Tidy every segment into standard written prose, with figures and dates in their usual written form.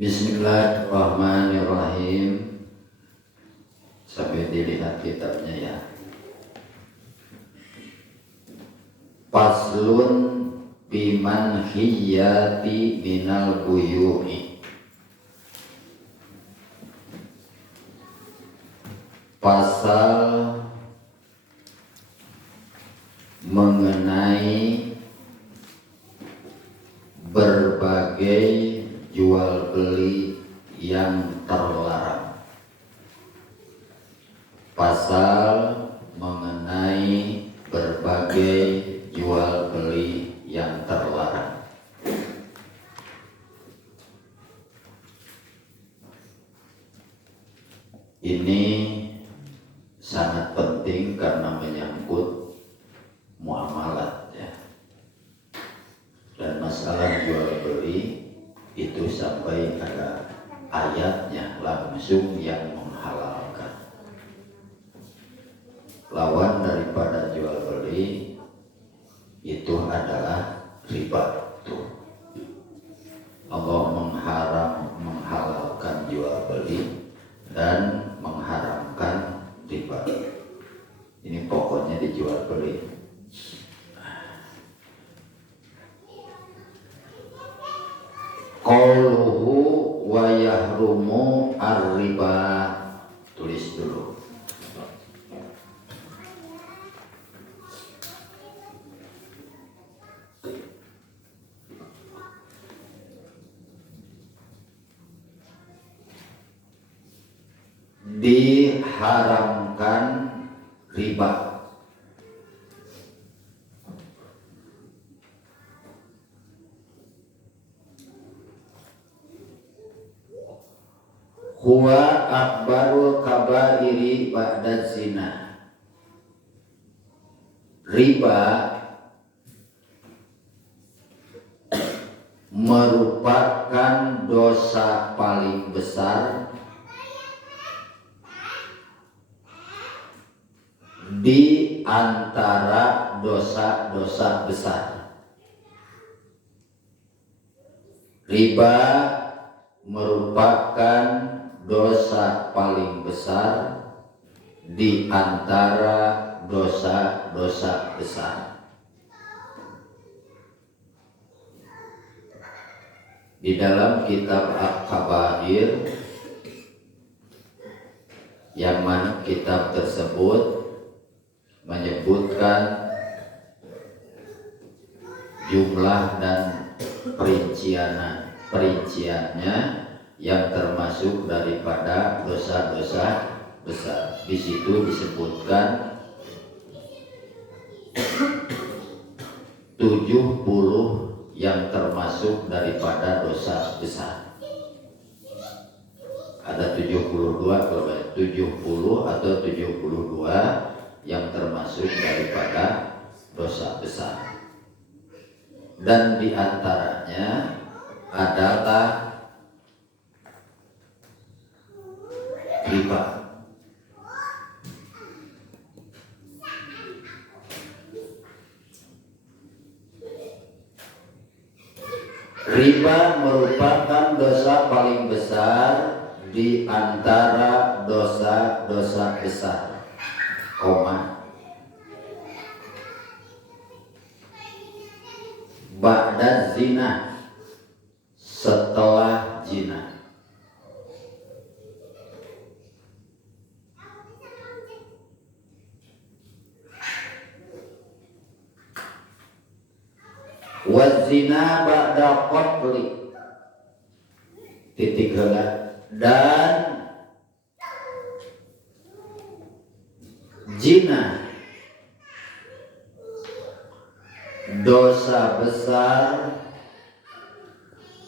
Bismillahirrahmanirrahim. Sampai dilihat kitabnya ya. Faslun biman hiyati minal buyu'i. Pasal mengenai berbagai jual beli yang terlarang. Pasal mengenai berbagai jual beli yang terlarang. Ini sangat penting karena menyangkut muamalat ya. Dan masalah jual beli itu sampai ada ayatnya langsung yang menghalalkan. Lawan daripada jual beli itu adalah riba. Tuh. Allah menghalalkan jual beli dan mengharamkan riba. Ini pokoknya dijual beli. Qauluhu wa yahrumu ar-riba. Tulis dulu. Diharamkan riba. Huwa akbarul kabairi ba'da zina. Riba merupakan dosa paling besar di antara dosa-dosa besar. Riba merupakan dosa paling besar di antara dosa-dosa besar. Di dalam kitab Al-Kabair, yang mana kitab tersebut menyebutkan jumlah dan perinciannya yang termasuk daripada dosa-dosa besar. Di situ disebutkan 70 yang termasuk daripada dosa besar. Ada 72 atau 72 yang termasuk daripada dosa besar. Dan di antaranya adalah riba. Riba merupakan dosa paling besar di antara dosa-dosa besar. Ba'da zina, setelah zina. Wazina ba'da qatli, titik heula, dan zina dosa besar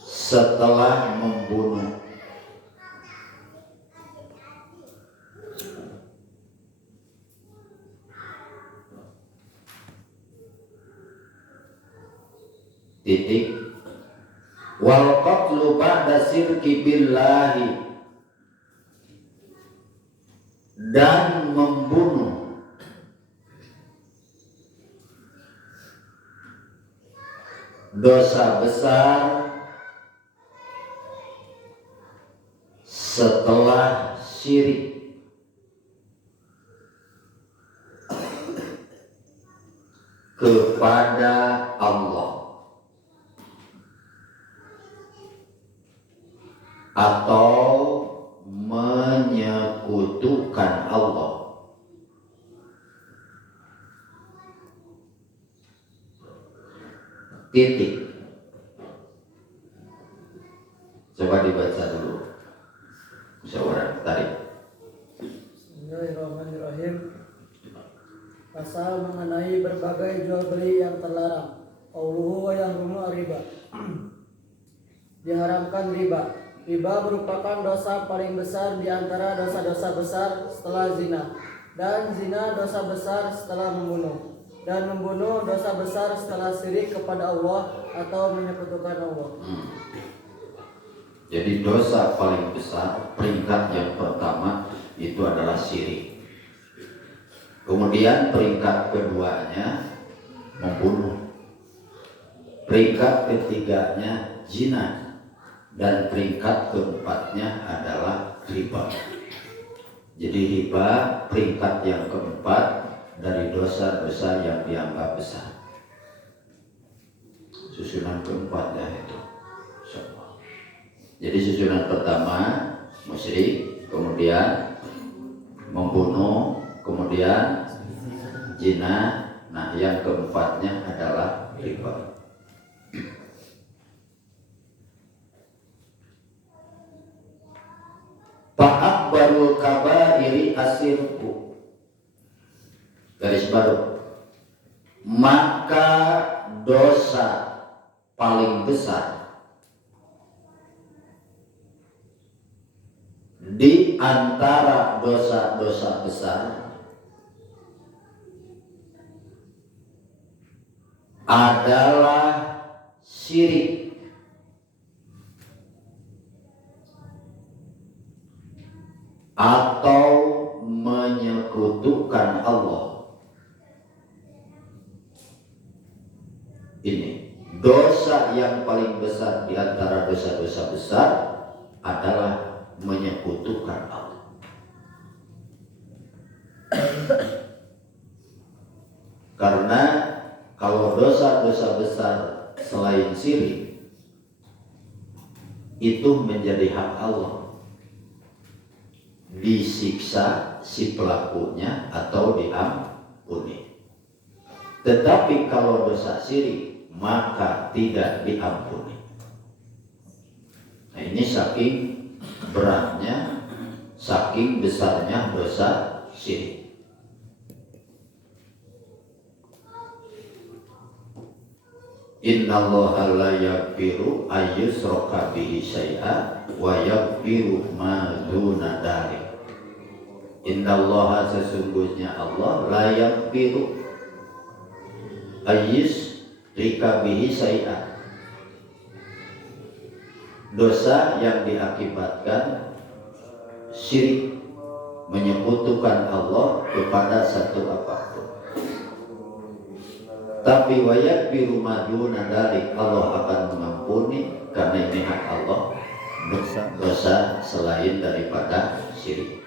setelah membunuh. Titik. Wal qatlu ba'da syirki billahi, dan membunuh dosa besar setelah syirik kepada Allah atau menyekutukan Allah. Titik. Coba dibaca dulu. Musyawarah tarik. Bismillahirrahmanirrahim. Pasal mengenai berbagai jual beli yang terlarang. Qauluhu wa yahrumu riba. Diharamkan riba. Riba merupakan dosa paling besar di antara dosa-dosa besar setelah zina. Dan zina dosa besar setelah membunuh. Dan membunuh dosa besar setelah syirik kepada Allah atau menyekutukan Allah. Jadi dosa paling besar peringkat yang pertama itu adalah syirik. Kemudian peringkat keduanya membunuh. Peringkat ketiganya zina. Dan peringkat keempatnya adalah riba. Jadi riba peringkat yang keempat dari dosa-dosa yang dianggap besar. Susunan keempat ya itu. Jadi susunan pertama musyrik, kemudian membunuh, kemudian zina. Nah yang keempatnya adalah riba. Fa'akbarul kabairi asirku. Garis baru. Maka dosa paling besar di antara dosa-dosa besar adalah syirik atau menyekutukan Allah. Ini dosa yang paling besar di antara dosa-dosa besar adalah menyekutukan Allah. Karena kalau dosa-dosa besar selain syirik itu menjadi hak Allah, disiksa si pelakunya atau diampuni. Tetapi kalau dosa syirik maka tidak diampuni. Nah ini saking beratnya, saking besarnya dosa syirik. Innallaha la yaghfiru ayyushraka bihi syai'a wa yaghfiru ma duna dzalik. Innallaha sesungguhnya Allah la yaghfiru ayyushraka bihi syai'a. Dosa yang diakibatkan syirik, menyekutukan Allah kepada satu apapun. Tapi wayak biru maduna dalik, Allah akan mengampuni karena ini hak Allah dosa selain daripada syirik.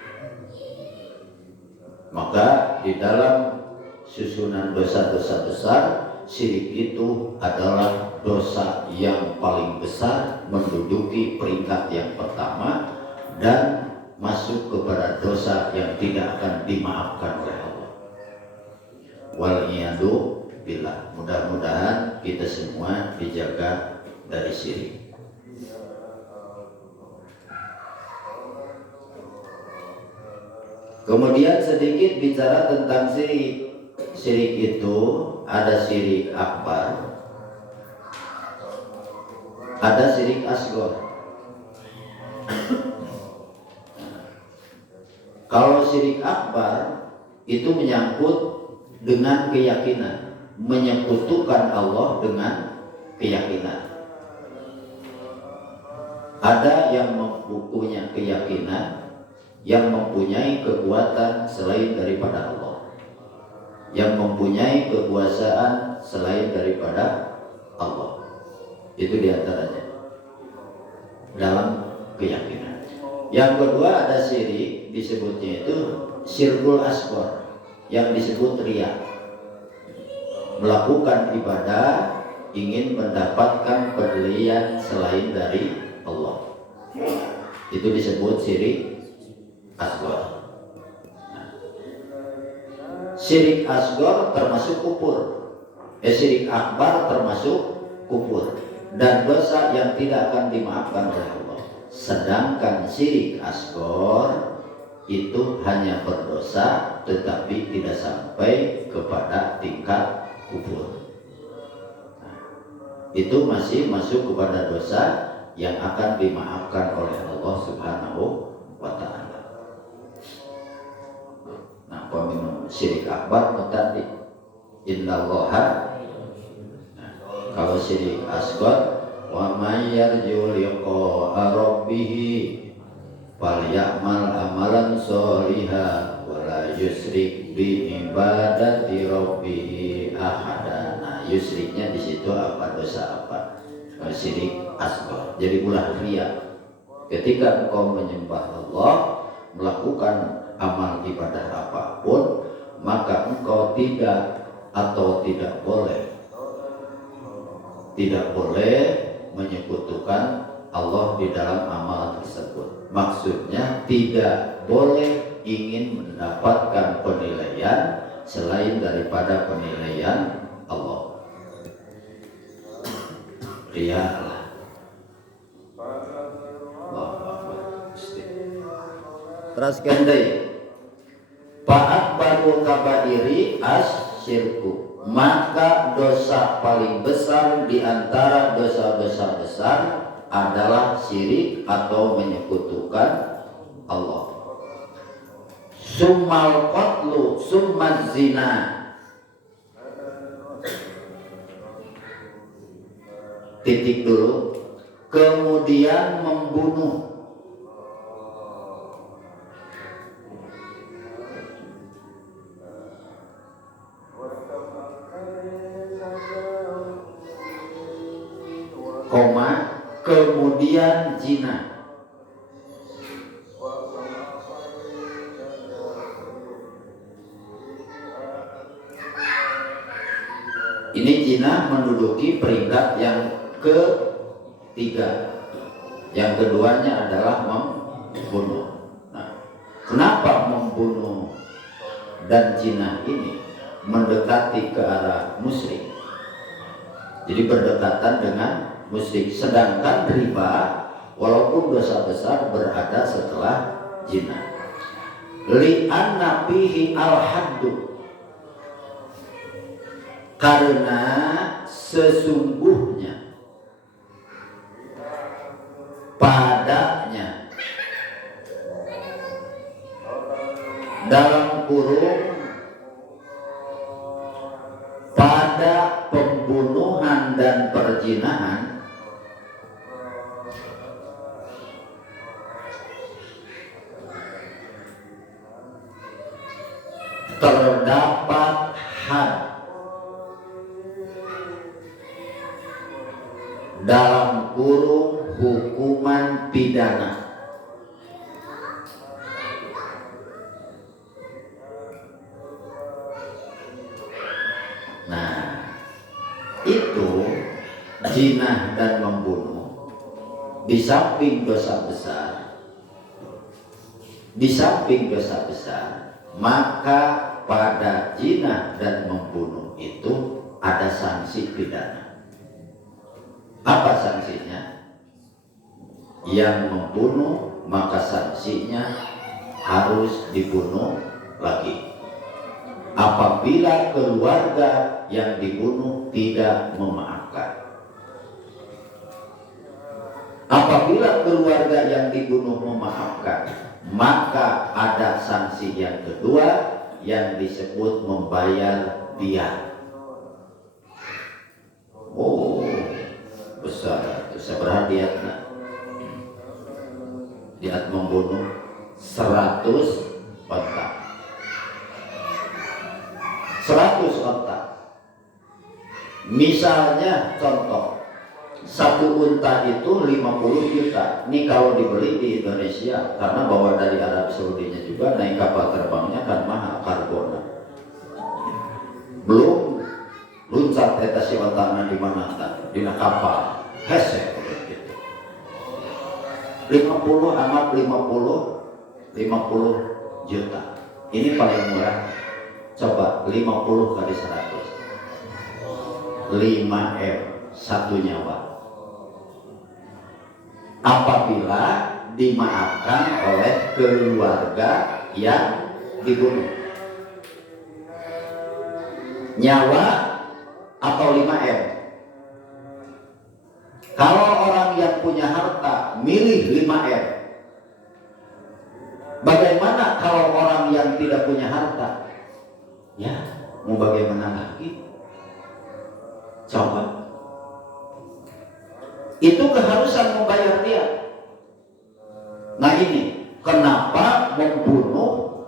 Maka di dalam susunan dosa-dosa besar, syirik itu adalah dosa yang paling besar, menduduki peringkat yang pertama dan masuk kepada dosa yang tidak akan dimaafkan oleh Allah. Wal'iyadu billah. Mudah-mudahan kita semua dijaga dari syirik. Kemudian sedikit bicara tentang syirik. Syirik itu ada syirik akbar, ada syirik asghar. Kalau syirik akbar itu menyangkut dengan keyakinan, menyekutukan Allah dengan keyakinan. Ada yang mempunyai keyakinan, yang mempunyai kekuatan selain daripada Allah, yang mempunyai kekuasaan selain daripada Allah. Itu diantaranya dalam keyakinan. Yang kedua ada syirik, disebutnya itu syirkul asghar, yang disebut riya. Melakukan ibadah ingin mendapatkan penilaian selain dari Allah. Itu disebut syirik asghar. Syirik asghar termasuk kufur. Syirik akbar termasuk kufur dan dosa yang tidak akan dimaafkan oleh Allah. Sedangkan syirik asghar itu hanya berdosa tetapi tidak sampai kepada tingkat kufur. Itu masih masuk kepada dosa yang akan dimaafkan oleh Allah Subhanahu wa ta'ala. Nah, peminum syirik akbar tadi innallaha. Kalau syirik asghar, wa may yarju liqa'a rabbih falyamal amalan sholihan wa la yusyrik bi ibadati rabbih ahada. Nah, yusyriknya di situ apa, dosa apa? Syirik asghar. Jadi ulah riya. Ketika engkau menyembah Allah, melakukan amal ibadah apapun, maka engkau tidak boleh menyekutukan Allah di dalam amal tersebut. Maksudnya tidak boleh ingin mendapatkan penilaian selain daripada penilaian Allah. Riyalah. Teruskan deh. Fa'at baru kabairi as-syirku. Maka dosa paling besar di antara dosa-dosa besar adalah syirik atau menyekutukan Allah. Summal qatlu summaz zina. Titik dulu. Kemudian membunuh. Kemudian zina. Ini zina menduduki peringkat yang ketiga. Yang keduanya adalah membunuh. Nah, kenapa membunuh dan zina ini mendekati ke arah musyrik? Jadi berdekatan dengan musyrik. Sedangkan riba walaupun dosa besar berada setelah zina. Li'anna fihi al-haddu, karena sesungguhnya padanya dalam kurung pada pembunuhan dan perzinahan terdapat had dalam kurung hukuman pidana. Nah, itu zina dan membunuh di samping dosa besar, maka pada zina dan membunuh itu ada sanksi pidana. Apa sanksinya? Yang membunuh maka sanksinya harus dibunuh lagi. Apabila keluarga yang dibunuh tidak memaafkan. Apabila keluarga yang dibunuh memaafkan, maka ada sanksi yang kedua yang disebut membayar diat. Oh, besar itu. Seberapa diatnya? Diat membunuh 100 otak. 100 otak. Misalnya contoh, Satu unta itu 50 juta. Ini kalau dibeli di Indonesia, karena bawa dari Arab Saudinya juga, naik kapal terbangnya kan mahal karbonnya. Belum luncat eta si otana di mana tah? Dina kapal. Hese gitu. 50 amat 50 juta. Ini paling murah. Coba 50 kali 100. 5M satu nyawa. Apabila dimaafkan oleh keluarga yang dibunuh. Nyawa atau 5M. Kalau orang yang punya harta milih 5M. Bagaimana kalau orang yang tidak punya harta? Ya, mau bagaimana lagi? Coba. Itu keharusan membayar dia. Nah ini, kenapa membunuh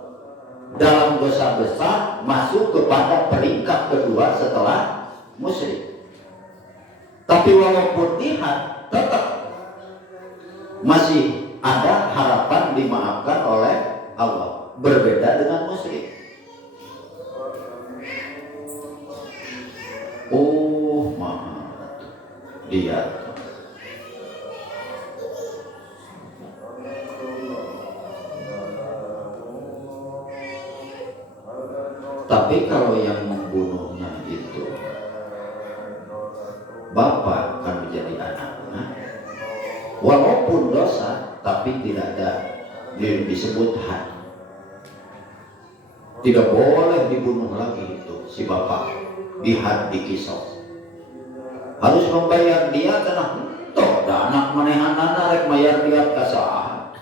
dalam dosa besar masuk kepada peringkat kedua setelah musyrik. Tapi walaupun jihad tetap masih ada harapan dimaafkan oleh Allah. Berbeda dengan musyrik. Oh, mahal dia. Tapi kalau yang membunuhnya itu bapak kan menjadi anaknya, walaupun dosa tapi tidak ada disebut had. Tidak boleh dibunuh lagi itu si bapak, dihad di kisos. Harus membayar dia karena toh anak manehanana rek mayar dia kasah.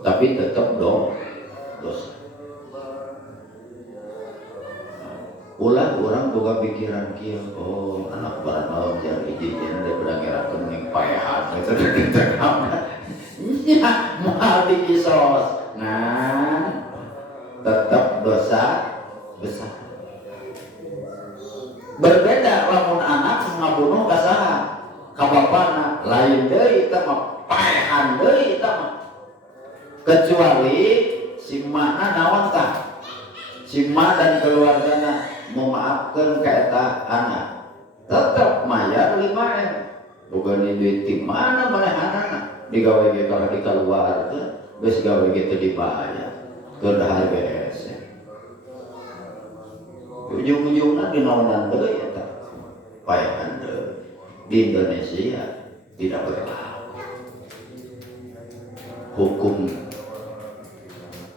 Tapi tetap dosa. Ulah orang boga pikiran kieu, oh anak barat malam jadi izin daripada ngerakeun ning paehan eta kita nya moal di kisos. Nah, tetap dosa besar. Berbeda lamun anak ngabunuh ka saha? Ka bapana, lain deui eta mah paehan deui eta mah. Kecuali si mana naon tah? Si ma dan keluargana memaafkan ke eta anak, tetap mayar 5M. Bukan duit di mana anak digawe ge kalau dikeluarkeun, geus gawe gitu dibayar. Keur harga BS. Ujung-ujungna dinaonan deui eta. Paehan deui. Di Indonesia tidak berlaku hukum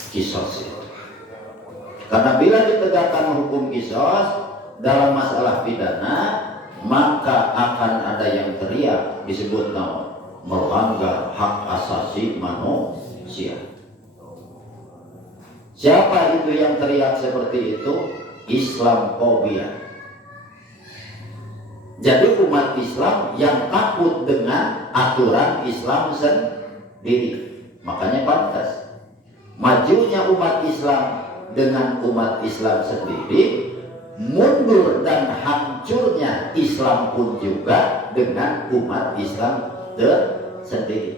kisos itu. Karena bila ditegakkan hukum kisos dalam masalah pidana, maka akan ada yang teriak disebut naon? Melanggar hak asasi manusia. Siapa itu yang teriak seperti itu? Islamofobia. Jadi umat Islam yang takut dengan aturan Islam sendiri. Makanya pantas majunya umat Islam dengan umat Islam sendiri, mundur dan hancurnya Islam pun juga dengan umat Islam sendiri.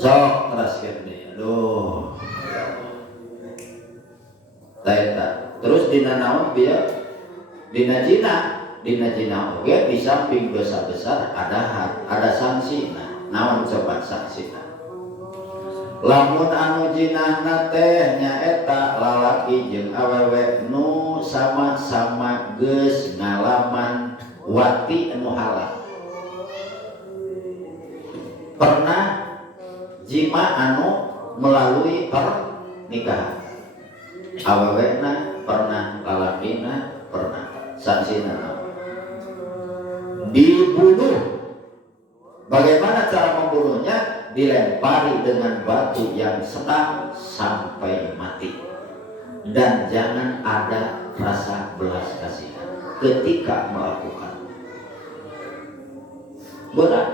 Sok teraskeun deui. Aduh. Taeta. Terus dina naon bieu? Dina Cina oke, di samping dosa besar ada sanksi. Naon coba saksina? Lamun anu jinahna teh nyaeta lalaki jeung awewe nu sama-sama geus ngalaman wati anu halal. Pernah jima anu melalui pernikahan. Awewena pernah, lalakina pernah. Sanksina dibunuh. Bagaimana cara membunuhnya? Dilempari dengan batu yang sedang sampai mati. Dan jangan ada rasa belas kasihan ketika melakukan. Berat.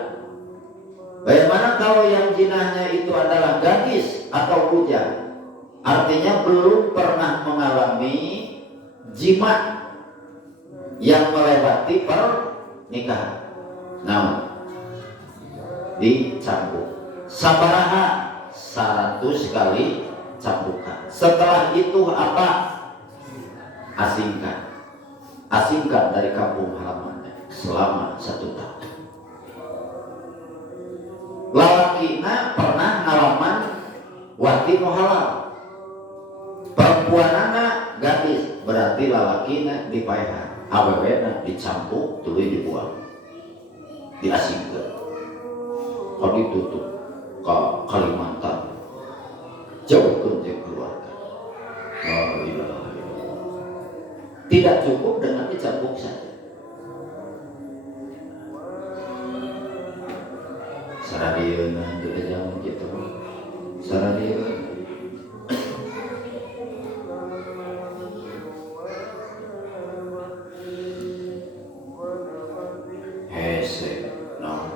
Bagaimana kalau yang jinahnya itu adalah gadis atau bujang? Artinya belum pernah mengalami jima yang melewati pernikahan. Nah, dicambuk. Sabaraha 100 kali cambukan. Setelah itu apa? Asingkan. Asingkan dari kampung halamannya selama 1 tahun. Lalakina pernah ngalaman wati nu halal. Perempuanana gadis, berarti lalakina dipaehan. Awewena dicampuk, tuluy dibuang. Diasingkan. Kalau ditutup ke Kalimantan, jauhkan dia keluarga. Tidak cukup dengan dicambuk saja. Saradieunan teu jangan gitu. Saradieunan. Hese, no.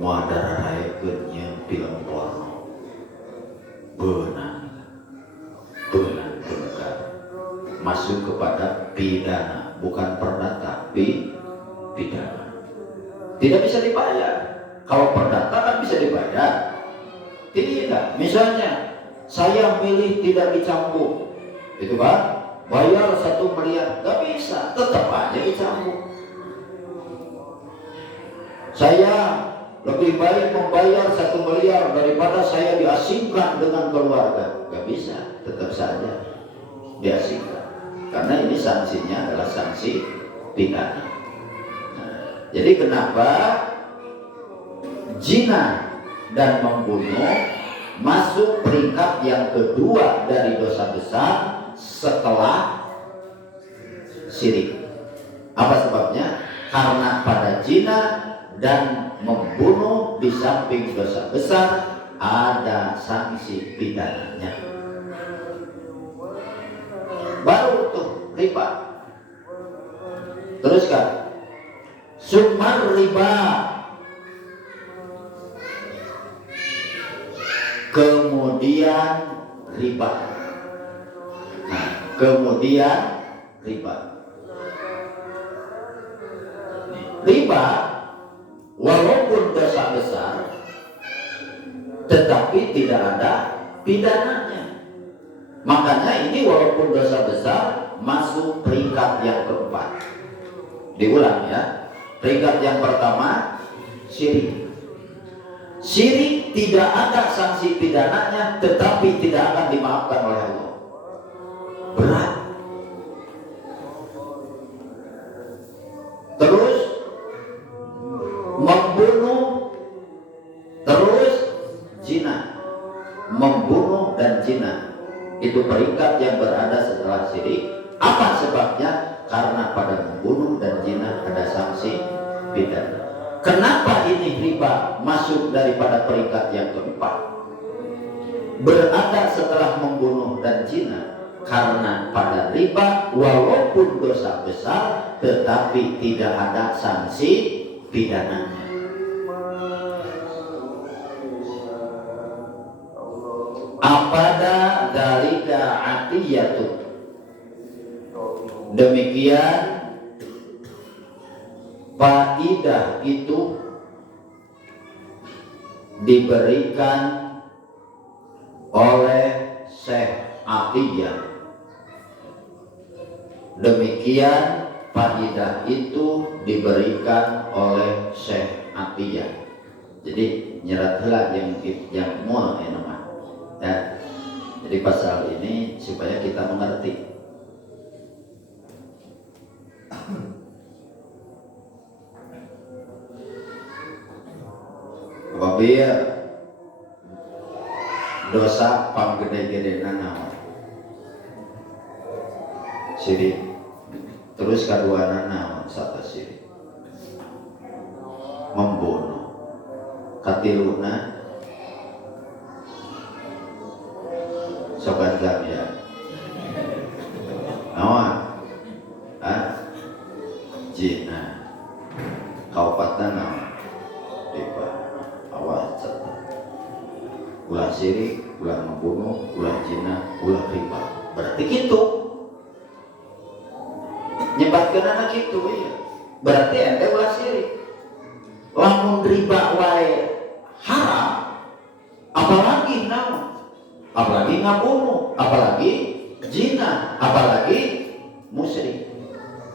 Moal dararaekeun nyeun film porno. Beunang negara. Masuk kepada pidana, bukan perdata, pidana. Tidak bisa dibayar. Kalau perdata kan bisa dibayar. Tidak. Misalnya saya milih tidak dicambuk, itu kan bayar 1 miliar, gak bisa, tetap aja dicambuk. Saya lebih baik membayar 1 miliar daripada saya diasingkan dengan keluarga. Gak bisa, tetap saja diasingkan. Karena ini sanksinya adalah sanksi pidana. Nah, jadi kenapa zina dan membunuh masuk peringkat yang kedua dari dosa besar setelah syirik? Apa sebabnya? Karena pada zina dan membunuh di samping dosa besar ada sanksi pidananya. Baru tuh riba. Teruskan. Sumar riba. Kemudian riba. Nah, kemudian riba. Riba walaupun dosa besar, tetapi tidak ada pidananya. Makanya ini walaupun dosa besar masuk peringkat yang keempat. Diulang ya. Peringkat yang pertama syirik. Syirik tidak ada sanksi pidananya, tetapi tidak akan dimaafkan oleh Allah. Berat. Terus membunuh, terus zina. Membunuh dan zina. Itu peringkat yang berada setelah syirik. Apa sebabnya? Karena pada membunuh dan zina ada sanksi pidana. Kenapa ini riba masuk daripada peringkat yang keempat? Berada setelah membunuh dan zina. Karena pada riba walaupun dosa besar, tetapi tidak ada sanksi pidananya. Apada dalika atiyatu. Demikian faidah itu diberikan oleh Syekh Atiyah. Demikian faidah itu diberikan oleh Syekh Atiyah. Jadi nyerat heula yang moal nama. Ya. Jadi pasal ini supaya kita mengerti. Apabila dosa panggede-gedena naon? Syirik. Terus kaduana naon sata syirik? Membunuh. Katiluna sobat ya. Naon? Zina. Kaupatna naon? Riba. Awas catat. Ulah syirik, ulah membunuh, ulah zina, ulah riba. Berarti gitu. disebutkan anak itu ya. Berarti ente ulah sirik. Lamun riba wae haram, apalagi naon? Apalagi ngabunuh, apalagi zina, apalagi musyrik.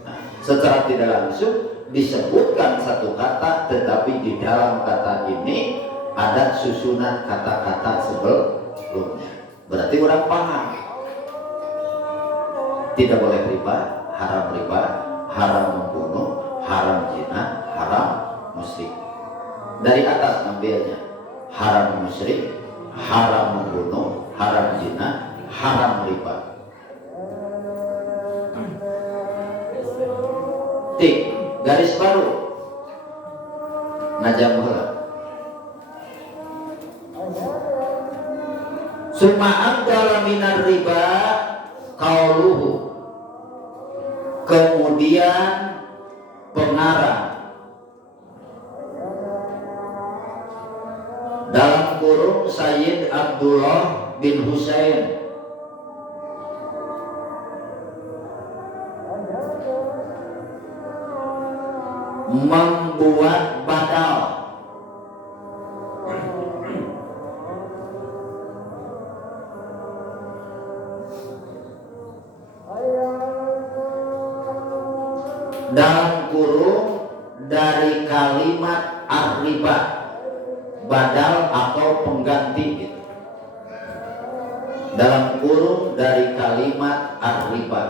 Nah, secara tidak langsung disebutkan satu kata, tetapi di dalam kata ini ada susunan kata-kata sebelumnya. Berarti orang paham. Tidak boleh riba, haram membunuh, haram zina, haram musyrik. Dari atas ambilnya haram musyrik, haram membunuh, haram zina, haram riba. Tik, garis baru. Najam heula. Summa abdala minar riba qauluhu. Kemudian pengarang dalam kurung Sayyid Abdullah bin Husain membuat badal dalam kurung dari kalimat ar-riba, badal atau pengganti itu. Dalam kurung dari kalimat ar-riba.